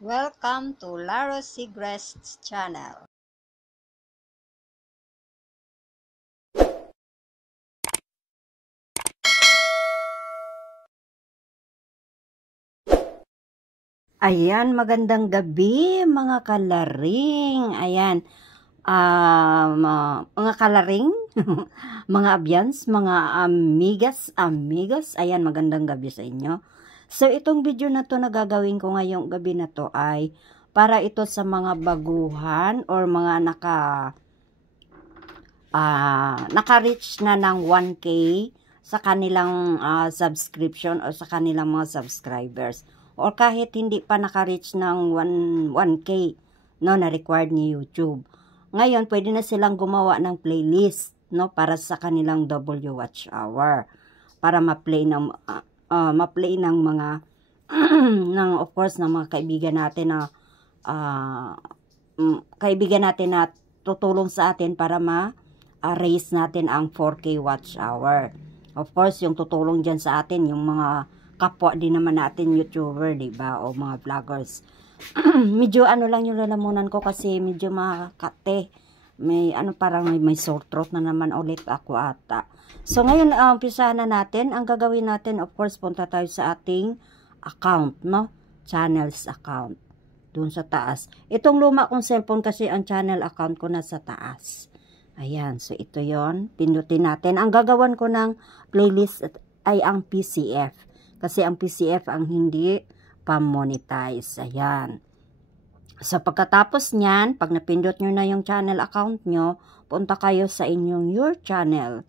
Welcome to Laro Segrest's channel. Ayan, magandang gabi mga kalaring. Ayan, mga kalaring, mga abyans, mga amigos. Ayan, magandang gabi sa inyo. So, itong video na to na gagawin ko ngayong gabi na to ay para ito sa mga baguhan or mga naka-reach na ng 1K sa kanilang subscription o sa kanilang mga subscribers. Or kahit hindi pa naka-reach ng 1K no, na required ni YouTube. Ngayon, pwede na silang gumawa ng playlist no, para sa kanilang W watch hour. Para ma-play ng mga ng of course ng mga kaibigan natin na tutulong sa atin para raise natin ang 4K watch hour. Of course, yung tutulong dyan sa atin, yung mga kapwa din naman natin YouTuber, diba? O mga vloggers. Medyo lang yung lalamunan ko kasi medyo makate. Parang may sore throat na naman ulit ako ata. So, ngayon, umpisahan na natin. Ang gagawin natin, of course, punta tayo sa ating account, no? Channels account. Doon sa taas. Itong luma kong cellphone kasi ang channel account ko na sa taas. Ayan, so ito yon. Pindutin natin. Ang gagawan ko ng playlist ay ang PCF. Kasi ang PCF ang hindi pa-monetize. Ayan. So pagkatapos nyan, pag napindot nyo na yung channel account nyo, punta kayo sa inyong your channel.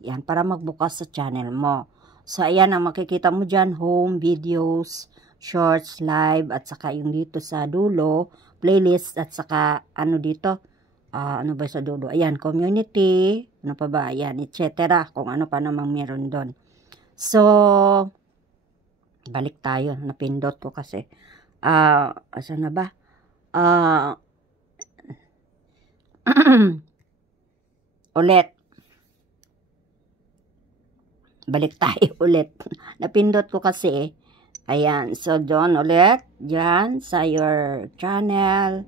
Yan, para magbukas sa channel mo. So ayan, ang makikita mo dyan, home, videos, shorts, live, at saka yung dito sa dulo, playlist, at saka ano dito, ano ba sa dulo? Ayan, community, ano pa ba? Ayan, etc. Kung ano pa namang meron doon. So, balik tayo. Napindot ko kasi. Asan na ba? Ulit. Balik tayo ulit. Napindot ko kasi. Ayan. So, doon ulit. Diyan sa your channel.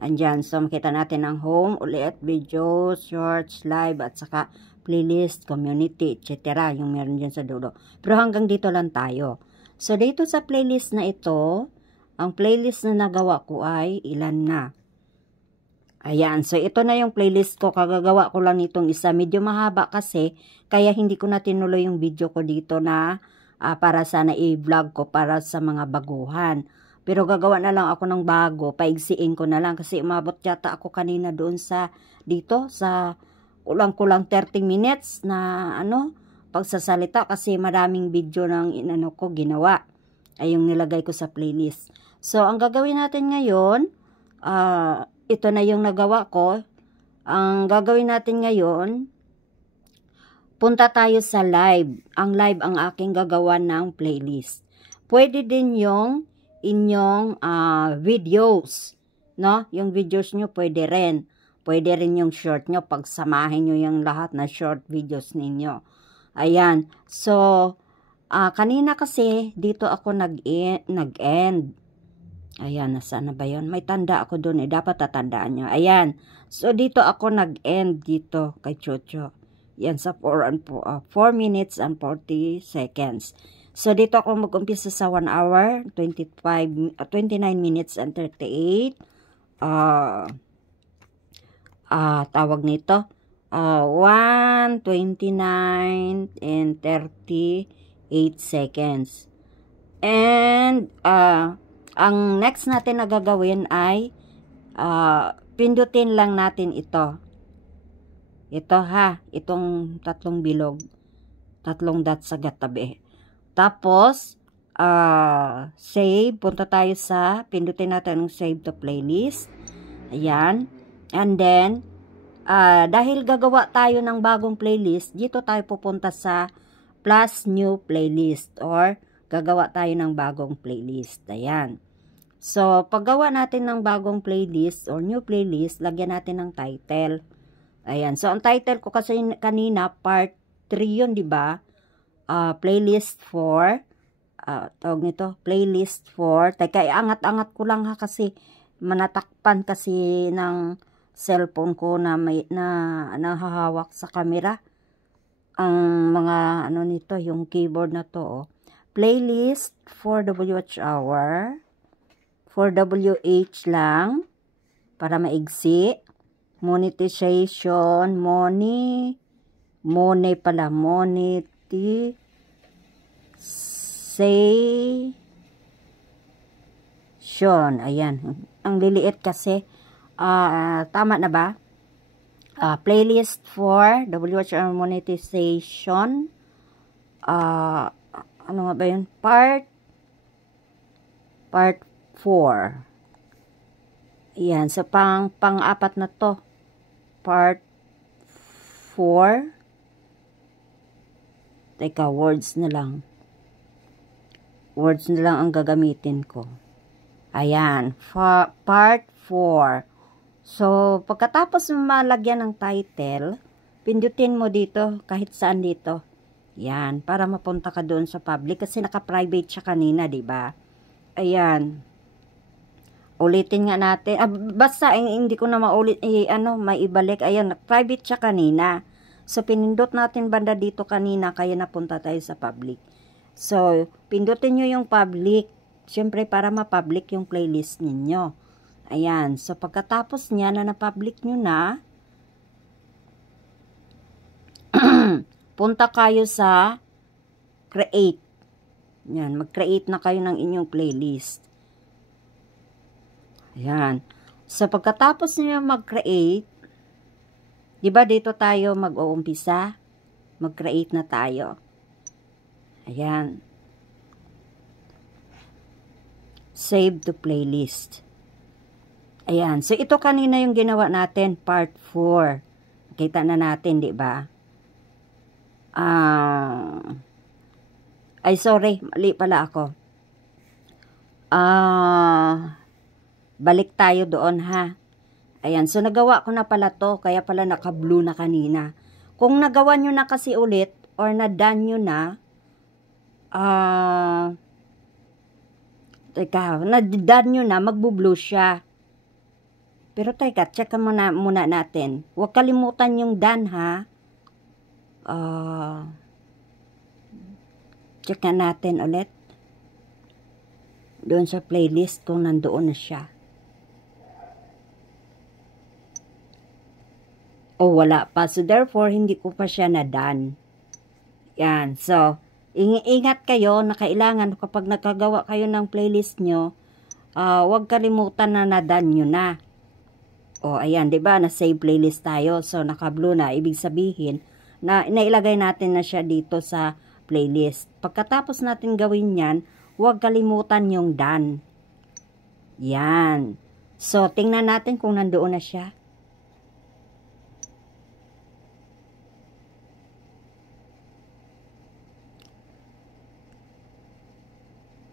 Andyan. So, makita natin ang home. Ulit. Videos, shorts, live, at saka playlist, community, etc. Yung meron dyan sa dulo. Pero hanggang dito lang tayo. So, dito sa playlist na ito, ang playlist na nagawa ko ay ilan na. Ayan. So, ito na yung playlist ko. Kagagawa ko lang itong isa. Medyo mahaba kasi, kaya hindi ko na tinuloy yung video ko dito na para sana i-vlog ko para sa mga baguhan. Pero gagawa na lang ako ng bago. Paigsiin ko na lang kasi umabot yata ako kanina doon sa dito sa kulang-kulang 30 minutes na pagsasalita kasi maraming video ng ko ginawa. Ay yung nilagay ko sa playlist. So, ang gagawin natin ngayon, ito na yung nagawa ko. Ang gagawin natin ngayon, punta tayo sa live. Ang live ang aking gagawa ng playlist. Pwede din yung inyong videos. No? Yung videos nyo pwede rin. Pwede rin yung short nyo. Pagsamahin nyo yung lahat na short videos ninyo. Ayan. So, kanina kasi, dito ako nag-end. Ayan, nasaan na ba yun? May tanda ako dun Dapat tatandaan nyo. Ayan. So, dito ako nag-end dito kay Chocho. Yan sa 4 minutes and 40 seconds. So, dito ako mag-umpisa sa 1 hour, 29 minutes and 38. Tawag nito. 1:29 and 38 seconds. And, ang next natin na gagawin ay, pindutin lang natin ito. Ito itong tatlong bilog. Tatlong dot sa gatabi. Tapos, save. Punta tayo pindutin natin ang save to playlist. Ayan. And then, dahil gagawa tayo ng bagong playlist, dito tayo pupunta sa plus new playlist or gagawa tayo ng bagong playlist. Ayan. So, paggawa natin ng bagong playlist or new playlist, lagyan natin ng title. Ayan. So, ang title ko kasi kanina, part 3 yun, diba? Playlist for tawag nito, playlist for, teka, angat-angat ko lang ha, kasi manatakpan kasi ng cellphone ko na nahahawak sa camera ang mga ano nito, yung keyboard na to. Playlist for WH hour, for WH lang para maigsi. Monetization, money pala, monetization. Ayan, ang liliit kasi. Tama na ba? Playlist for WH monetization. Ano nga ba yun? Part 4. Ayan, so pang-apat na to. Part 4. Teka, words na lang. Words na lang ang gagamitin ko. Ayan, part 4. So, pagkatapos malagyan ng title, pindutin mo dito, kahit saan dito. Yan, para mapunta ka doon sa public kasi naka-private siya kanina, 'di ba? Ayan. Ulitin nga natin. Basta hindi ko na maulit maibalik. Ayan, private siya kanina. So, pinindot natin banda dito kanina kaya napunta tayo sa public. So, pindutin nyo yung public. Siyempre, para ma-public yung playlist ninyo. Ayan. So, pagkatapos niya na na-public nyo na, punta kayo sa create. Ayan. Mag-create na kayo ng inyong playlist. Ayan. So, pagkatapos niyo mag-create, di ba dito tayo mag-uumpisa? Mag-create na tayo. Ayan. Save to playlist. Ayan. So, ito kanina yung ginawa natin, part 4. Kita na natin, di ba? Ay, sorry. Mali pala ako. Balik tayo doon, ha? Ayan. So, nagawa ko na pala to. Kaya pala naka-blue na kanina. Kung nagawa nyo na kasi ulit, or na-done nyo na, teka, na-done nyo na, magbo-blue siya. Pero teka, check muna natin. Huwag kalimutan yung done, ha? Check na natin ulit. Doon sa playlist kung nandoon na siya. O wala pa. So, therefore, hindi ko pa siya na-done. Yan. So, ingat kayo na kailangan kapag nakagawa kayo ng playlist nyo, huwag kalimutan na na-done nyo na. O, ayan, diba? Na-save playlist tayo. So, naka-blue na. Ibig sabihin, na nailagay natin na siya dito sa playlist. Pagkatapos natin gawin yan, huwag kalimutan yung done. Yan. So, tingnan natin kung nandoon na siya.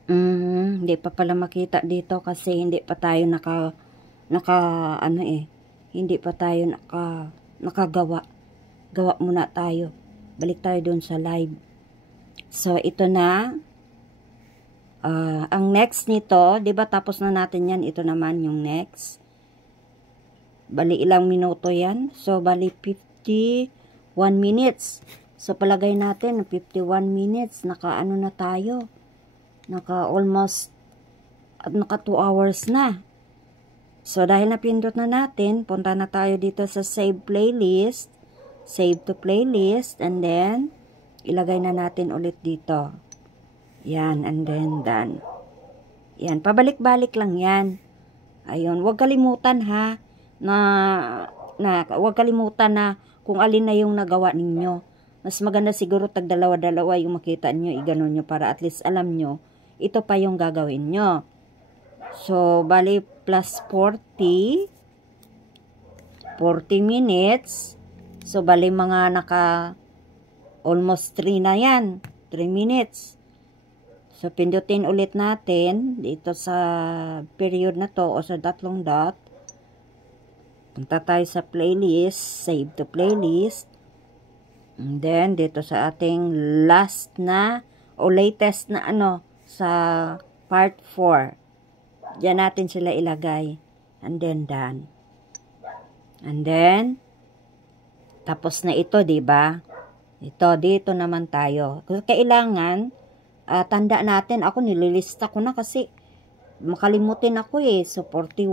Hindi pa pala makita dito kasi hindi pa tayo hindi pa tayo nakagawa. Gawa muna tayo. Balik tayo doon sa live. So, ito na. Ang next nito, 'di ba tapos na natin yan, ito naman yung next. Bali ilang minuto yan? So, bali 51 minutes. So, palagay natin 51 minutes. Naka-ano na tayo? Naka-almost naka 2 hours na. So, dahil napindot na natin, punta na tayo dito sa save playlist. Save to playlist. And then, ilagay na natin ulit dito. Yan, and then done. Yan, pabalik-balik lang yan. Ayun, huwag kalimutan ha, huwag kalimutan na kung alin na yung nagawa ninyo. Mas maganda siguro tag dalawa-dalawa yung makita nyo, iganon nyo para at least alam nyo, ito pa yung gagawin nyo. So, bali plus 40 minutes. So, bali mga almost 3 na yan. 3 minutes. So, pindutin ulit natin dito sa period na to o sa tatlong dot. Punta tayo sa playlist. Save to playlist. And then, dito sa ating last na o latest na sa part 4. Diyan natin sila ilagay. And then done. And then, tapos na ito, diba? Ito, dito naman tayo. Kailangan, tanda natin, ako nililista ko na kasi makalimutin ako eh. So, 41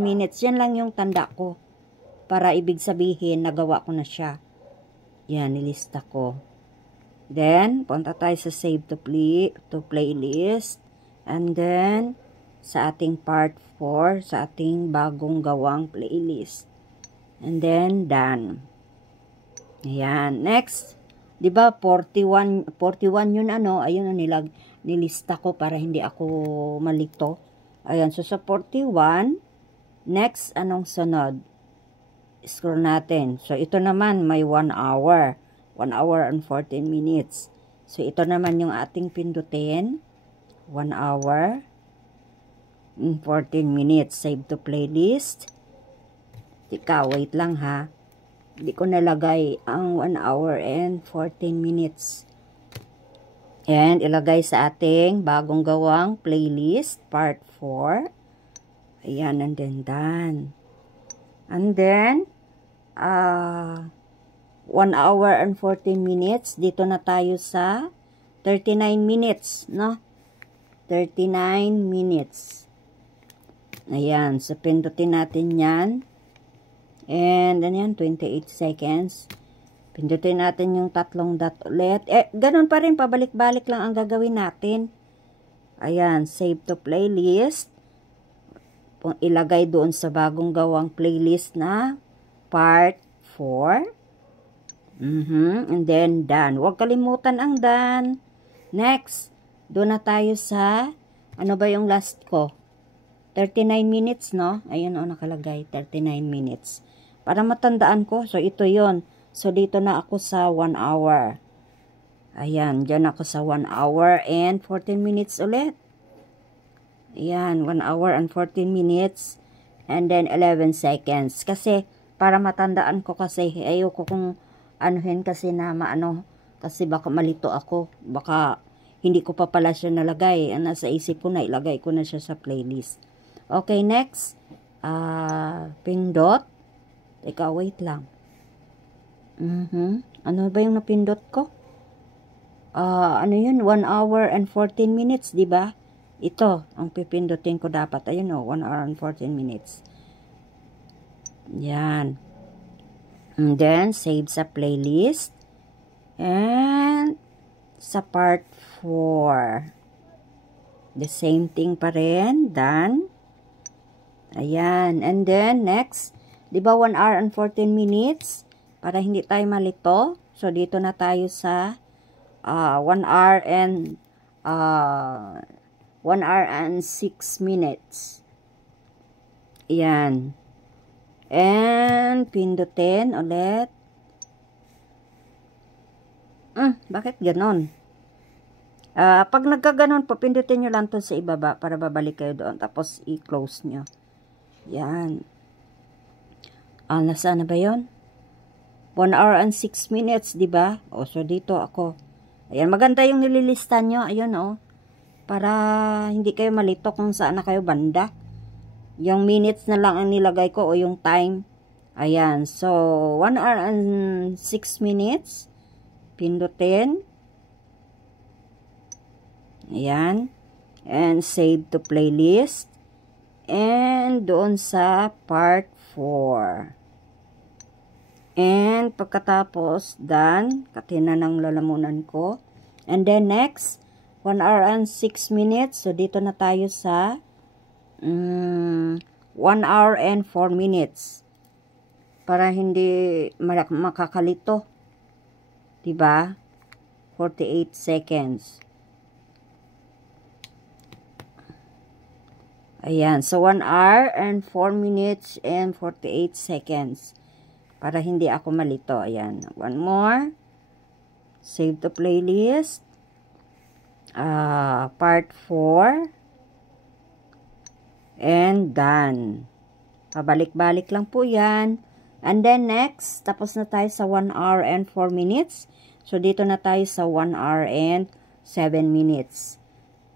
minutes. Yan lang yung tanda ko. Para ibig sabihin, nagawa ko na siya. Yan, nilista ko. Then, punta tayo sa save to playlist. And then, sa ating part 4, sa ating bagong gawang playlist. And then, done. Ayan. Next, di ba 41 yun ano, ayun nilista ko para hindi ako malito. Ayan, so sa 41, next, anong sunod? Scroll natin. So, ito naman, may 1 hour. 1 hour and 14 minutes. So, ito naman yung ating pindutin. 1 hour and 14 minutes. Save to playlist. Tika, wait lang ha. Hindi ko nalagay ang 1 hour and 14 minutes. And ilagay sa ating bagong gawang playlist, part 4. Ayan, and then done. And then, 1 hour and 14 minutes. Dito na tayo sa 39 minutes, no? 39 minutes. Ayan, so pindutin natin yan. And, ano yan, 28 seconds. Pindutin natin yung 3 dot ulit. Ganun pa rin, pabalik-balik lang ang gagawin natin. Ayan, save to playlist. Ilagay doon sa bagong gawang playlist na part 4. And then, done. Huwag kalimutan ang done. Next, doon na tayo sa, ano ba yung last ko? 39 minutes, no? Ayun, nakalagay, 39 minutes. Para matandaan ko, so ito yon. So, dito na ako sa 1 hour. Ayan, dyan ako sa 1 hour and 14 minutes ulit. Ayan, 1 hour and 14 minutes. And then, 11 seconds. Kasi, para matandaan ko kasi, ayoko kung anuhin kasi na maano. Kasi baka malito ako. Baka hindi ko pa pala siya nalagay. Nasa isip ko na, ilagay ko na siya sa playlist. Okay, next. Pindot. Teka, wait lang. Ano ba yung napindot ko? Ano yun? 1 hour and 14 minutes, di ba? Ito, ang pipindutin ko dapat. Ayun 1 hour and 14 minutes. Yan. And then, save sa playlist. And, sa part 4. The same thing pa rin. Done. Ayan. And then, next. Di ba 1 hour and 14 minutes? Para hindi tayo malito. So, dito na tayo sa 1 hour and 1 hour and 6 minutes. Ayan. And, pindutin ulit. Bakit ganon? Pag nagkaganon po, pindutin nyo lang to sa ibaba para babalik kayo doon. Tapos, i-close nyo. Yan. Nasaan na ba yun? 1 hour and 6 minutes, di ba? So, dito ako. Ayan, maganda yung nililista nyo. Ayun, para hindi kayo malito kung saan na kayo banda. Yung minutes na lang ang nilagay ko o yung time. Ayan, so 1 hour and 6 minutes. Pindutin. Ayan. And save to playlist. And doon sa part 4. And pagkatapos, done. Katina ng lalamunan ko. And then next, 1 hour and 6 minutes. So, dito na tayo sa 1 hour and 4 minutes. Para hindi makakalito. Diba? 48 seconds. Ayan. So, 1 hour and 4 minutes and 48 seconds. Para hindi ako malito. Ayan. One more. Save the playlist. Part 4. And done. Pabalik-balik lang po yan. And then next, tapos na tayo sa 1 hour and 4 minutes. So, dito na tayo sa 1 hour and 7 minutes.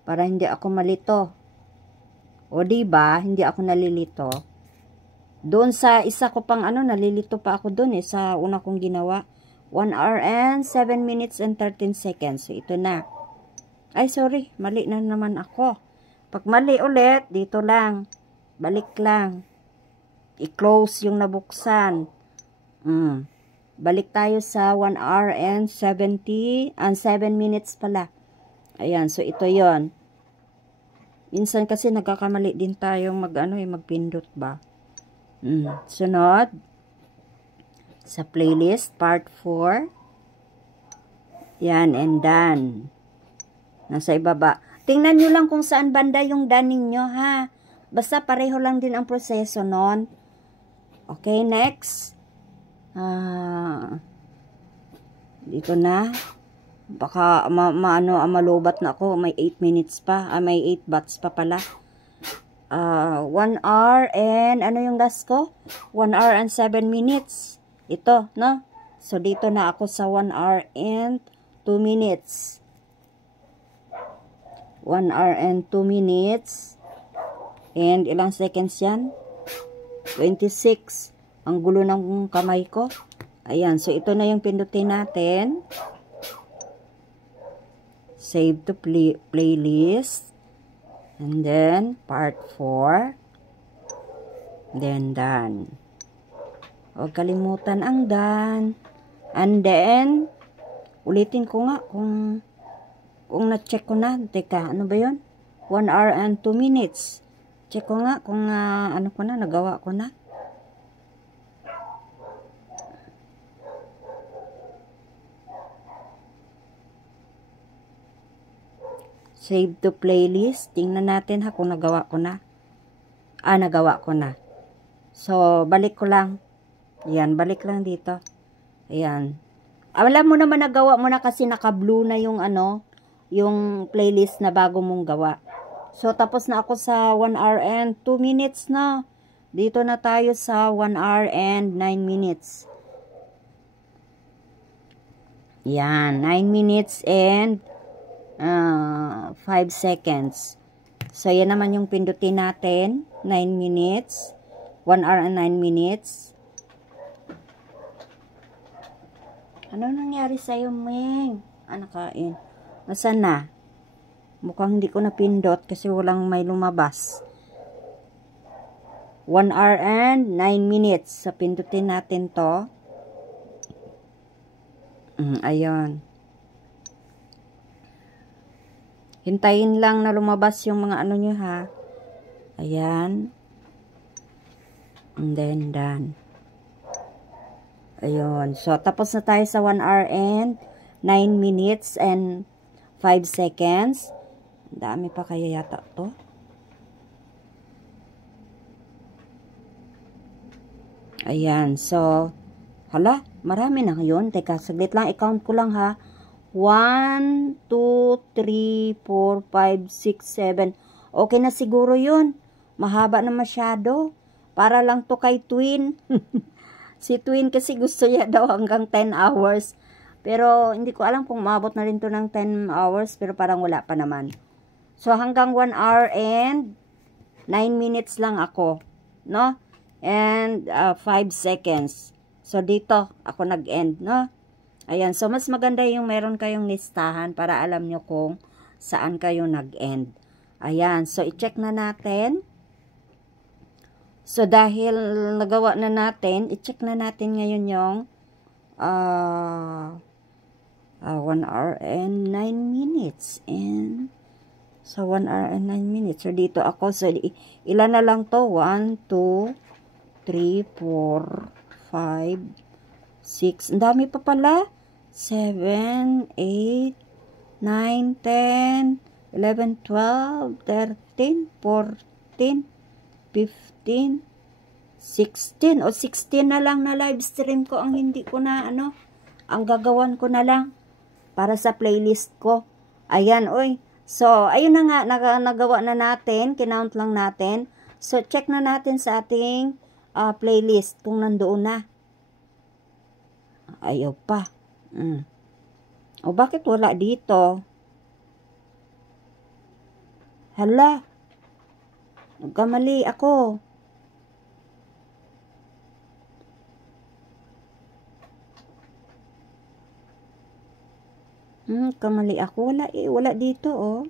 para hindi ako malito. O diba, hindi ako nalilito. Doon sa isa ko pang nalilito pa ako doon sa una kong ginawa. 1 hour and 7 minutes and 13 seconds. So, ito na. Ay, sorry. Mali na naman ako. Pag mali ulit, dito lang. Balik lang. I-close yung nabuksan. Balik tayo sa 1 hour and 7 minutes pala. Ayan, so ito yon. Minsan kasi nagkakamali din tayong magpindot ba. Sunod. Sa playlist, part 4. Yan, and done. Nasa ibaba. Tingnan nyo lang kung saan banda yung done ninyo, ha? Basta pareho lang din ang proseso nun. Okay, next. Dito na. Baka malubat na ako. May 8 minutes pa. May 8 bats pa pala. 1 hour and yung last ko? 1 hour and 7 minutes. Ito, no? So, dito na ako sa 1 hour and 2 minutes. 1 hour and 2 minutes. And ilang seconds yan? 26. Ang gulo ng kamay ko. Ayan. So, ito na yung pindutin natin. Save to playlist. And then, part 4. Then, done. Huwag kalimutan ang done. And then, ulitin ko nga kung na-check ko na. Teka, ano ba yun? 1 hour and 2 minutes. Check ko nga kung nagawa ko na. Save to playlist. Tingnan natin kung nagawa ko na. Nagawa ko na. So, balik ko lang. Ayan, balik lang dito. Ayan. Alam mo naman nagawa mo na kasi naka-blue na yung yung playlist na bago mong gawa. So, tapos na ako sa 1 hour and 2 minutes na. Dito na tayo sa 1 hour and 9 minutes. Yan, 9 minutes and 5 seconds. So, yan naman yung pindutin natin. 9 minutes. 1 hour and 9 minutes. Ano nangyari sa'yo, Meng? Nakain. Nasaan na? Mukhang hindi ko napindot kasi walang may lumabas. 1 hour and 9 minutes. So, pindutin natin to. Ayun. Hintayin lang na lumabas yung mga nyo, ha. Ayan. And then, done. Ayun. So, tapos na tayo sa 1 hour and 9 minutes and 5 seconds. Dami pa kaya yata to. Ayan. So, hala, marami na yun. Teka, saglit lang. I-count ko lang, ha. 1, 2, 3, 4, 5, 6, 7. Okay na siguro yun. Mahaba na masyado. Para lang to kay Twin. Si Twin kasi gusto niya daw hanggang 10 hours. Pero hindi ko alam kung maabot na rin to ng 10 hours. Pero parang wala pa naman. So hanggang 1 hour and 9 minutes lang ako. No? And 5 seconds. So dito ako nag-end. No? Ayan. So mas maganda yung meron kayong listahan para alam nyo kung saan kayo nag-end. Ayan. So i-check na natin. So, dahil nagawa na natin, i-check na natin ngayon yung 1 hour and 9 minutes. And, so, 1 hour and 9 minutes. So, dito ako. So, ilan na lang to? 1, 2, 3, 4, 5, 6. Ang dami pa pala. 7, 8, 9, 10, 11, 12, 13, 14, 15, 16 o 16 na lang na live stream ko ang hindi ko na ang gagawan ko na lang para sa playlist ko. Ayan, oy. So, ayun na nga, nagawa na natin, kinount lang natin. So, check na natin sa ating playlist kung nandoon na. Ayaw pa. O, bakit wala dito? Hala, nagkamali ako. Kamali ako. Wala dito, oh.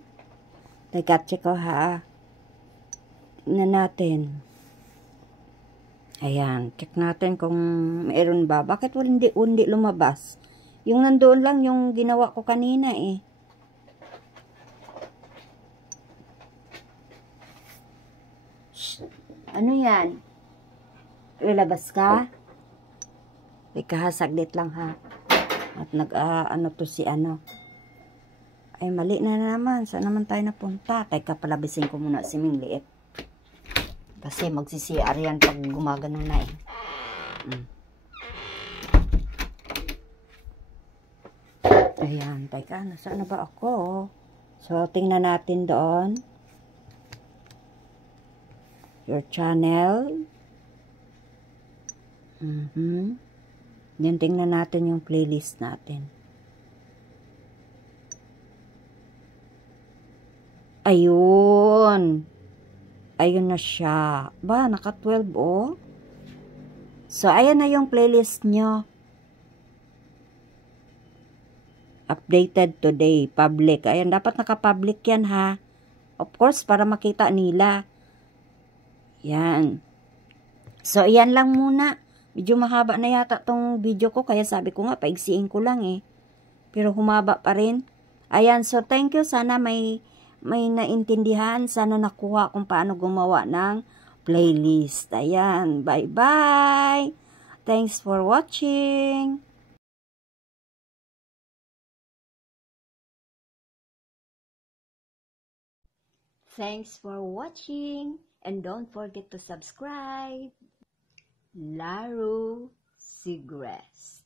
Teka, check ko ha. Tingnan natin. Ayan, check natin kung meron ba. Bakit hindi lumabas? Yung nandoon lang yung ginawa ko kanina eh. Shh. Ano yan? Lalabas ka? Teka ha, saglit lang ha. At ano to si ano. Ay, mali na naman. Saan naman tayo napunta? Teka, palabisin ko muna si Ming Liit. Kasi magsisi-CR yan pag gumagano na eh. Ayan, teka, nasaan na ba ako? So, tingnan natin doon. Your channel. Then, tingnan natin yung playlist natin. Ayun. Ayun na siya. Ba, naka 12 oh. So, ayan na yung playlist nyo. Updated today. Public. Ayan, dapat naka-public yan ha. Of course, para makita nila. Yan. So, ayan lang muna. Medyo mahaba na yata tong video ko. Kaya sabi ko nga, paigsiin ko lang eh. Pero humaba pa rin. Ayan, so thank you. Sana may naintindihan. Sana nakuha kung paano gumawa ng playlist. Ayan, bye-bye. Thanks for watching. Thanks for watching. And don't forget to subscribe. Laro Sigres.